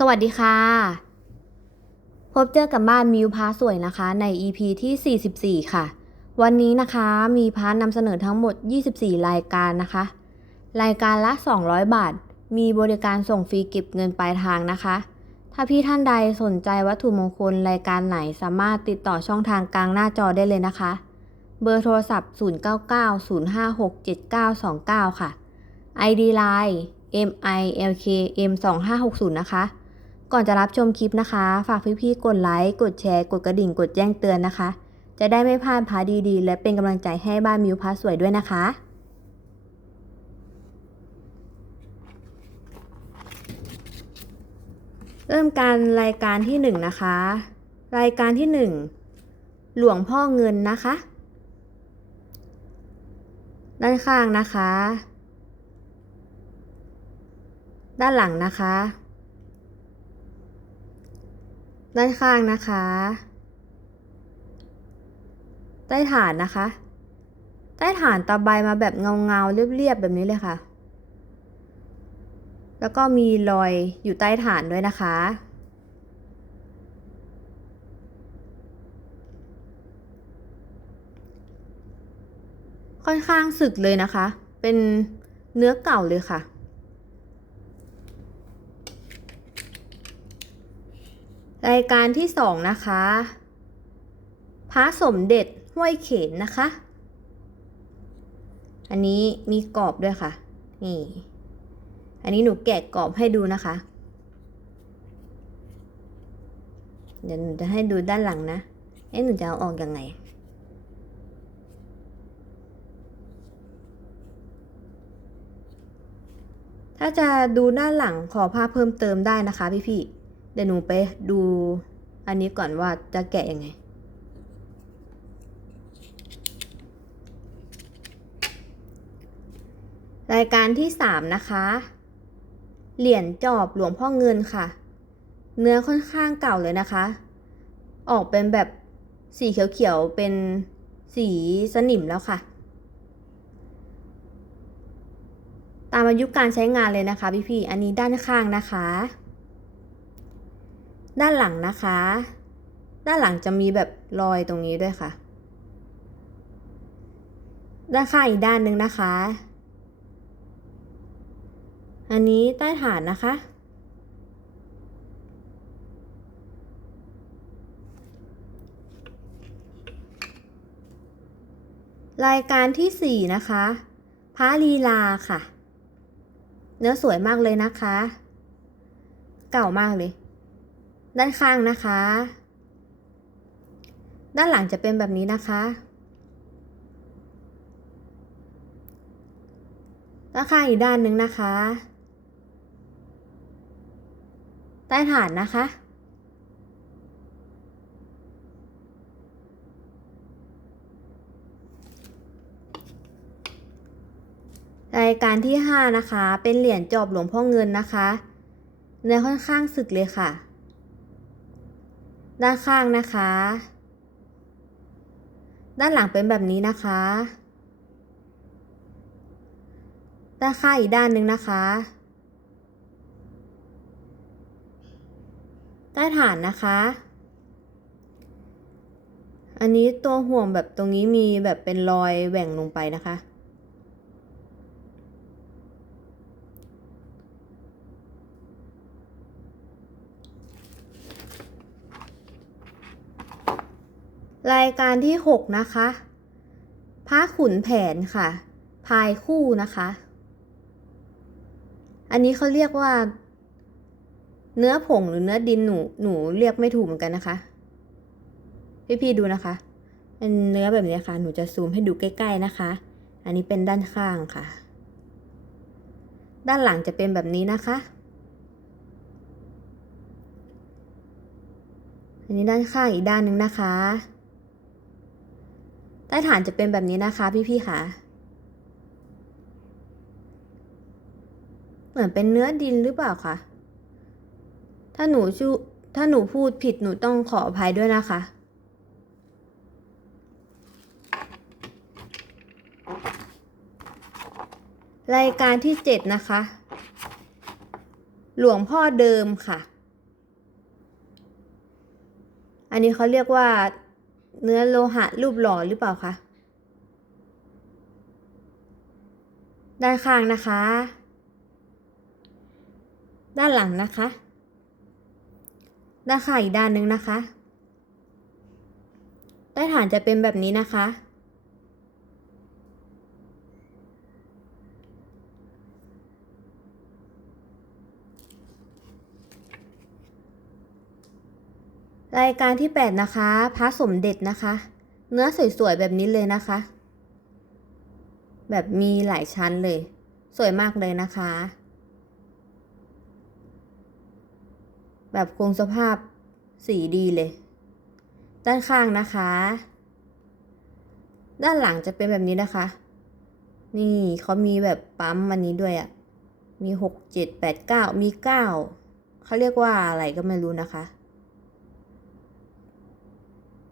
สวัสดีค่ะ พบเจอกับบ้านมิวพาสวยนะคะใน EP ที่ 44 ค่ะ วันนี้นะคะมีพาร์นำเสนอทั้งหมด 24 รายการนะคะ รายการละ 200 บาท มีบริการส่งฟรีเก็บเงินปลายทางนะคะ ถ้าพี่ท่านใดสนใจวัตถุมงคลรายการไหนสามารถติดต่อช่องทางกลางหน้าจอได้เลยนะคะ เบอร์โทรศัพท์ 0990567929 ค่ะ ID Line milkm 2 5 6 0 นะคะ ก่อนจะรับชมคลิปนะคะ ฝากพี่ๆกดไลค์ กดแชร์ กดกระดิ่ง กดแจ้งเตือนนะคะ จะได้ไม่พลาดพาดีๆ และเป็นกำลังใจให้บ้านมิวพาสวยด้วยนะคะ เริ่มการรายการที่หนึ่งนะคะ รายการที่หนึ่งหลวงพ่อเงินนะคะ ด้านข้างนะคะ ด้านหลังนะคะ ด้านข้างนะคะ ใต้ฐานนะคะ ใต้ฐานตะไบมาแบบเงาเงาๆเรียบๆแบบนี้เลยค่ะ แล้วก็มีรอยอยู่ใต้ฐานด้วยนะคะ ค่อนข้างสึกเลยนะคะ เป็นเนื้อเก่าเลยค่ะ รายการที่สองนะคะ พระสมเด็จห้วยเขนนะคะ อันนี้มีกรอบด้วยค่ะ นี่ อันนี้หนูแกะกรอบให้ดูนะคะ เดี๋ยวหนูจะให้ดูด้านหลังนะ เอ๊ะหนูจะเอาออกยังไงถ้าจะดูด้านหลังขอภาพเพิ่มเติมได้นะคะพี่ๆ เดี๋ยวหนูไปดูอันนี้ก่อนว่าจะแกะยังไง รายการที่สามนะคะ เหรียญจอบหลวงพ่อเงินค่ะ เนื้อค่อนข้างเก่าเลยนะคะ ออกเป็นแบบสีเขียวๆ เป็นสีสนิมแล้วค่ะ ตามอายุการใช้งานเลยนะคะพี่ๆ อันนี้ด้านข้างนะคะ ด้านหลังนะคะ ด้านหลังจะมีแบบรอยตรงนี้ด้วยค่ะ ด้านข้างอีกด้านหนึ่งนะคะ อันนี้ใต้ฐานนะคะ รายการที่สี่นะคะพระลีลาค่ะ เนื้อสวยมากเลยนะคะ เก่ามากเลย ด้านข้างนะคะ ด้านหลังจะเป็นแบบนี้นะคะ ด้านข้างอีกด้านหนึ่งนะคะ ใต้ฐานนะคะรายการที่ 5 นะคะ เป็นเหรียญจอบหลวงพ่อเงินนะคะ เนื้อค่อนข้างสึกเลยค่ะ ด้านข้างนะคะ ด้านหลังเป็นแบบนี้นะคะ ด้านข้างอีกด้านหนึ่งนะคะ ใต้ฐานนะคะ อันนี้ตัวห่วงแบบตรงนี้มีแบบเป็นรอยแหว่งลงไปนะคะ รายการที่ 6 นะคะพระขุนแผนค่ะ พายคู่นะคะ อันนี้เขาเรียกว่า เนื้อผงหรือเนื้อดินหนูหนูเรียกไม่ถูกเหมือนกันนะคะ พี่ๆดูนะคะเป็นเนื้อแบบนี้ค่ะ หนูจะซูมให้ดูใกล้ ๆนะคะ อันนี้เป็นด้านข้างค่ะ ด้านหลังจะเป็นแบบนี้นะคะ อันนี้ด้านข้างอีกด้านหนึ่งนะคะ ใต้ฐานจะเป็นแบบนี้นะคะพี่ๆค่ะ เหมือนเป็นเนื้อดินหรือเปล่าคะ ถ้าหนูชูถ้าหนูพูดผิดหนูต้องขออภัยด้วยนะคะ รายการที่เจ็ดนะคะ หลวงพ่อเดิมค่ะ อันนี้เขาเรียกว่า เนื้อโลหะรูปหล่อหรือเปล่าคะ ด้านข้างนะคะ ด้านหลังนะคะ ด้านข้างอีกด้านหนึ่งนะคะใต้ฐานจะเป็นแบบนี้นะคะ รายการที่ 8 นะคะพระสมเด็จนะคะ เนื้อสวยๆแบบนี้เลยนะคะ แบบมีหลายชั้นเลย สวยมากเลยนะคะ แบบคงสภาพสีดีเลย ด้านข้างนะคะ ด้านหลังจะเป็นแบบนี้นะคะ นี่เขามีแบบปั๊มอันนี้ด้วยอะ่ะมีหกเจ็ดแปดเก้ามีเก้าเขาเรียกว่าอะไรก็ไม่รู้นะคะ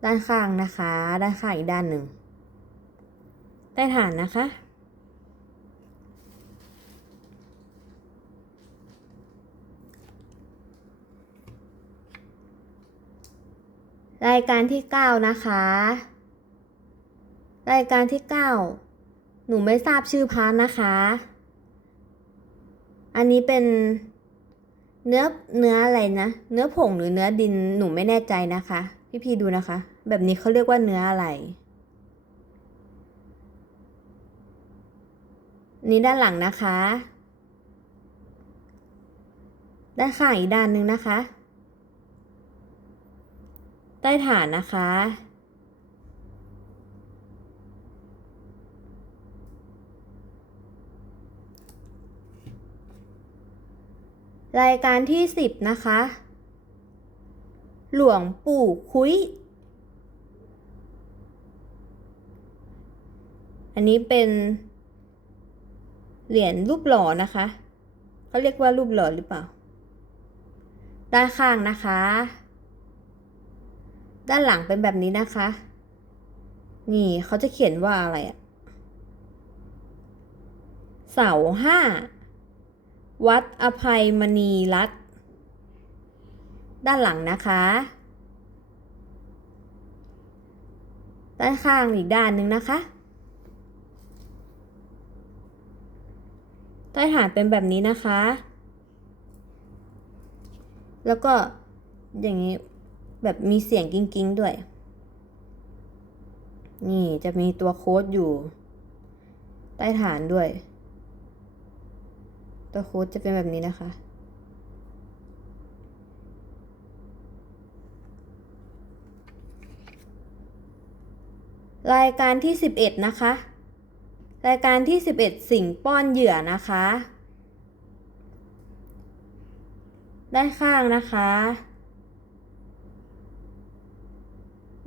ด้านข้างนะคะ ด้านข้างอีกด้านหนึ่งใต้ฐานนะคะ รายการที่9นะคะ รายการที่9หนูไม่ทราบชื่อพาร์ทนะคะ อันนี้เป็นเนื้อเนื้ออะไรนะ เนื้อผงหรือเนื้อดินหนูไม่แน่ใจนะคะ พี่พีดูนะคะ แบบนี้เขาเรียกว่าเนื้ออะไร นี่ด้านหลังนะคะ ด้านข้างอีกด้านหนึ่งนะคะ ใต้ฐานนะคะ รายการที่ 10 นะคะ หลวงปู่คุ้ย อันนี้เป็นเหรียญรูปหล่อนะคะเขาเรียกว่ารูปหล่อหรือเปล่า ด้านข้างนะคะ ด้านหลังเป็นแบบนี้นะคะ นี่เขาจะเขียนว่าอะไรอะเสาห้าวัดอภัยมณีรัตน์ด้านหลังนะคะ ด้านข้างอีกด้านหนึ่งนะคะ ใต้ฐานเป็นแบบนี้นะคะ แล้วก็อย่างนี้แบบมีเสียงกิ้งกิ้งๆด้วย นี่จะมีตัวโค้ดอยู่ ใต้ฐานด้วย ตัวโค้ดจะเป็นแบบนี้นะคะ รายการที่ 11 นะคะ รายการที่ 11 สิ่งป้อนเหยื่อนะคะ ด้านข้างนะคะ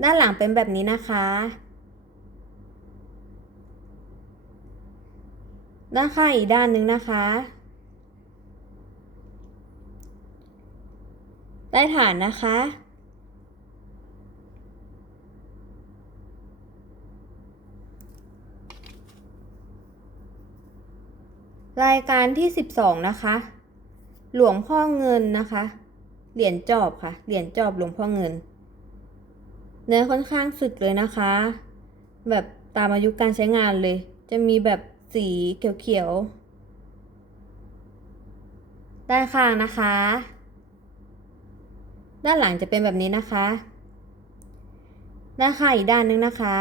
ด้านหลังเป็นแบบนี้นะคะ ด้านข้างอีกด้านหนึ่งนะคะใต้ฐานนะคะ รายการที่ 12 นะคะ หลวงพ่อเงินนะคะ เหรียญจอบค่ะ เหรียญจอบหลวงพ่อเงิน เนื้อค่อนข้างสึกเลยนะคะ แบบตามอายุการใช้งานเลย จะมีแบบสีเขียวๆ ด้านข้างนะคะ ด้านหลังจะเป็นแบบนี้นะคะ ด้านข้างอีกด้านนึงนะคะ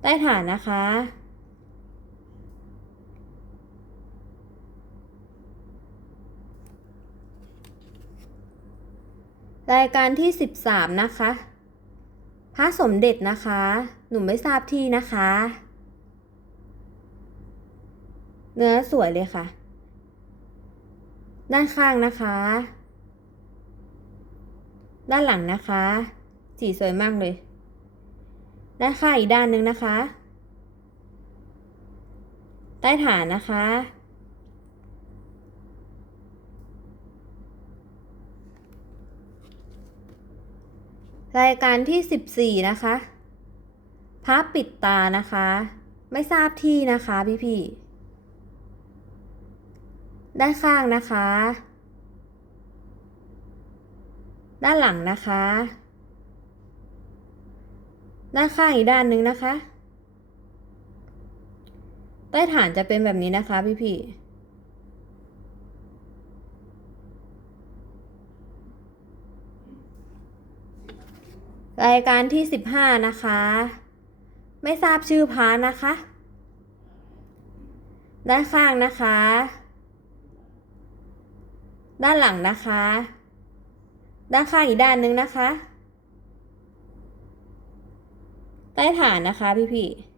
ใต้ฐานนะคะ รายการที่ 13 นะคะ พระสมเด็จนะคะ หนูไม่ทราบที่นะคะ เนื้อสวยเลยค่ะ ด้านข้างนะคะ ด้านหลังนะคะ สีสวยมากเลย ด้านข้างอีกด้านหนึ่งนะคะ ใต้ฐานนะคะ รายการที่ 14 นะคะพระปิดตานะคะ ไม่ทราบที่นะคะพี่พี่ด้านข้างนะคะดด้านหลังนะคะ ด้านข้างอีกด้านหนึ่งนะคะ ใต้ฐานจะเป็นแบบนี้นะคะพี่พี่ รายการที่สิบห้านะคะ ไม่ทราบชื่อพานะคะ ด้านข้างนะคะ ด้านหลังนะคะ ด้านข้างอีกด้านหนึ่งนะคะ ใต้ฐานนะคะพี่พี่ๆ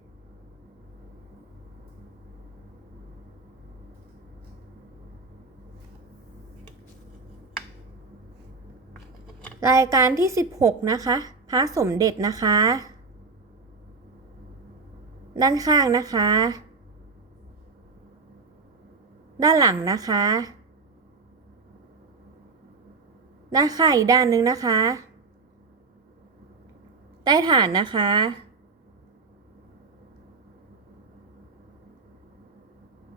รายการที่ 16 นะคะ พระสมเด็จนะคะ ด้านข้างนะคะ ด้านหลังนะคะ ด้านข้างอีกด้านหนึ่งนะคะ ใต้ฐานนะคะ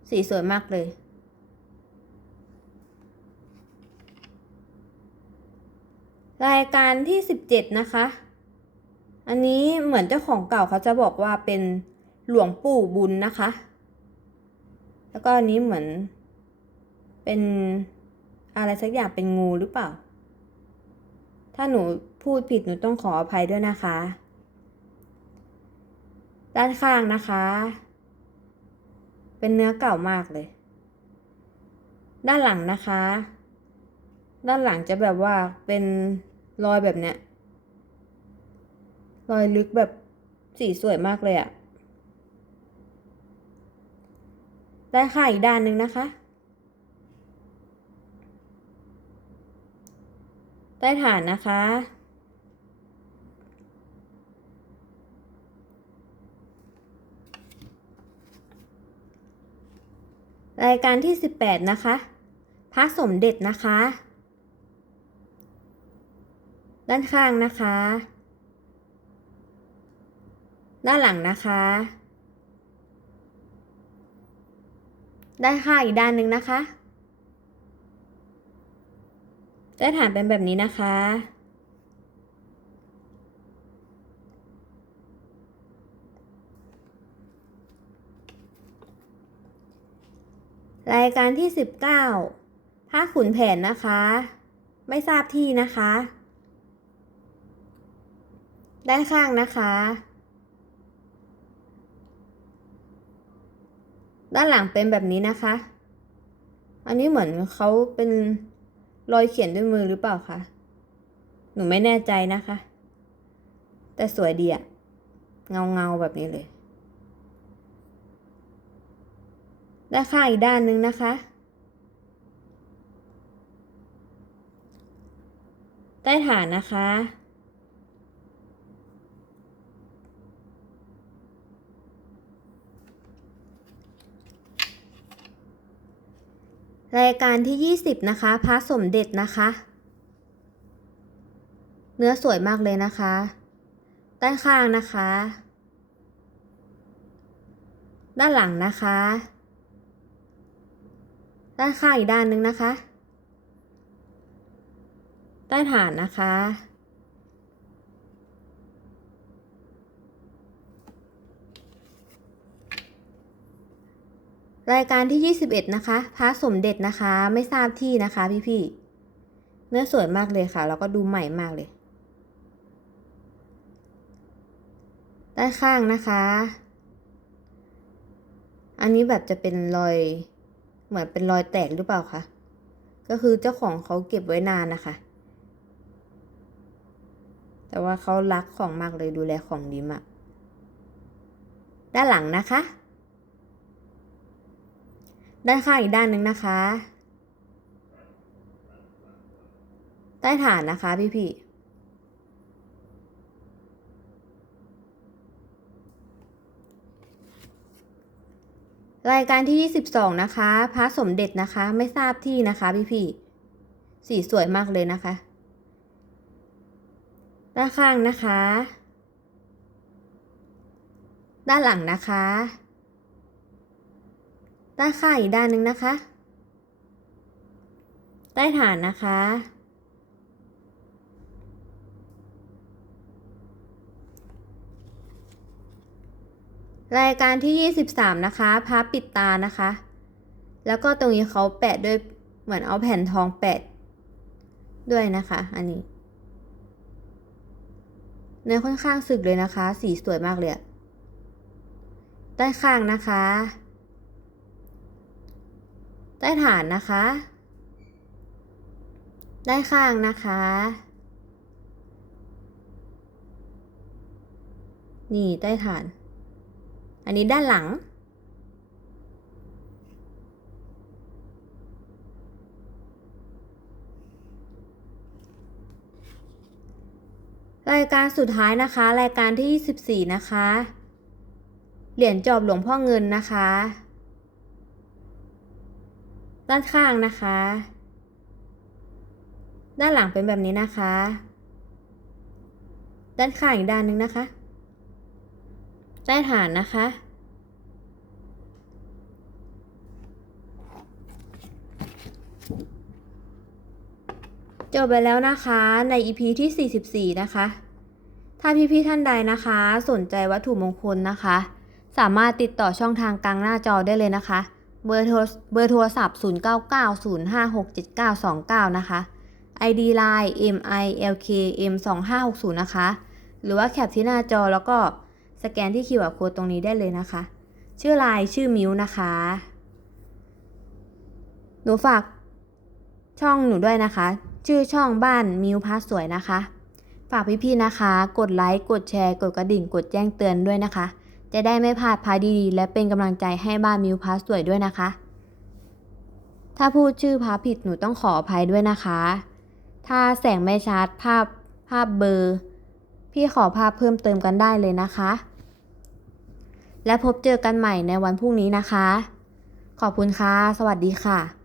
สีสวยมากเลย รายการที่สิบเจ็ดนะคะ อันนี้เหมือนเจ้าของเก่าเขาจะบอกว่าเป็นหลวงปู่บุญนะคะ แล้วก็อันนี้เหมือนเป็นอะไรสักอย่างเป็นงูหรือเปล่า ถ้าหนูพูดผิดหนูต้องขออภัยด้วยนะคะ ด้านข้างนะคะ เป็นเนื้อเก่ามากเลย ด้านหลังนะคะ ด้านหลังจะแบบว่าเป็น รอยแบบเนี้ยรอยลึกแบบสีสวยมากเลยอะได้านข้างอีกด้านหนึ่งนะคะใต้ฐานนะคะ รายการที่ 18 นะคะพระสมเด็จนะคะ ด้านข้างนะคะ ด้านหลังนะคะ ด้านข้างอีกด้านหนึ่งนะคะใต้ฐานเป็นแบบนี้นะคะ รายการที่ 19ผ้าขุนแผนนะคะ ไม่ทราบที่นะคะ ด้านข้างนะคะ ด้านหลังเป็นแบบนี้นะคะ อันนี้เหมือนเขาเป็นรอยเขียนด้วยมือหรือเปล่าคะ หนูไม่แน่ใจนะคะ แต่สวยดีอะเงาเงาๆแบบนี้เลย ด้านข้างอีกด้านหนึ่งนะคะ ใต้ฐานนะคะ รายการที่ 20 นะคะ พระสมเด็จนะคะ เนื้อสวยมากเลยนะคะด้านข้างนะคะ ด้านหลังนะคะ ด้านข้างอีกด้านนึงนะคะใต้ฐานนะคะ รายการที่ 21 นะคะพระสมเด็จนะคะ ไม่ทราบที่นะคะพี่ๆเนื้อสวยมากเลยค่ะ แล้วก็ดูใหม่มากเลย ด้านข้างนะคะ อันนี้แบบจะเป็นรอย เหมือนเป็นรอยแตกหรือเปล่าคะก็คือเจ้าของเขาเก็บไว้นานนะคะ แต่ว่าเขารักของมากเลยดูแลของดีมาก ด้านหลังนะคะ ด้านข้างอีกด้านหนึ่งนะคะ ใต้ฐานนะคะพี่พี่รายการที่ 22 นะคะ พระสมเด็จนะคะ ไม่ทราบที่นะคะ พี่พี่สีสวยมากเลยนะคะ ด้านข้างนะคะ ด้านหลังนะคะ ใต้ค่าอีกด้านหนึ่งนะคะ ใต้ฐานนะคะ รายการที่ 23 นะคะพับปิดตานะคะ แล้วก็ตรงนี้เขาแปะด้วยเหมือนเอาแผ่นทองแปะด้วยนะคะ อันนี้เนื้อค่อนข้างสึกเลยนะคะ สีสวยมากเลยใต้ข้างนะคะ ใต้ฐานนะคะ ได้ข้างนะคะ นี่ใต้ฐาน อันนี้ด้านหลัง รายการสุดท้ายนะคะ รายการที่ 24 นะคะ เหรียญจอบหลวงพ่อเงินนะคะ ด้านข้างนะคะ ด้านหลังเป็นแบบนี้นะคะ ด้านข้างอีกด้านหนึ่งนะคะ ใต้ฐานนะคะ จบไปแล้วนะคะใน EP ที่ 44 นะคะ ถ้าพี่ๆท่านใดนะคะ สนใจวัตถุมงคลนะคะ สามารถติดต่อช่องทางกลางหน้าจอได้เลยนะคะ เบอร์โทรเบอร์โทรศัพท์ 0990567929 นะคะ ID Line milkm2560 นะคะ หรือว่าแคปที่หน้าจอแล้วก็สแกนที่ QR Code ตรงนี้ได้เลยนะคะ ชื่อไลน์ชื่อมิวนะคะ หนูฝากช่องหนูด้วยนะคะ ชื่อช่องบ้านมิวพาสวยนะคะ ฝากพี่ๆนะคะ กดไลค์ กดแชร์ กดกระดิ่ง กดแจ้งเตือนด้วยนะคะ จะได้ไม่พลาดพาดีๆ และเป็นกำลังใจให้บ้านมิวพาสวยด้วยนะคะ ถ้าพูดชื่อพาผิดหนูต้องขออภัยด้วยนะคะ ถ้าแสงไม่ชัดภาพภาพเบอร์ พี่ขอภาพเพิ่มเติมกันได้เลยนะคะ และพบเจอกันใหม่ในวันพรุ่งนี้นะคะ ขอบคุณค่ะ สวัสดีค่ะ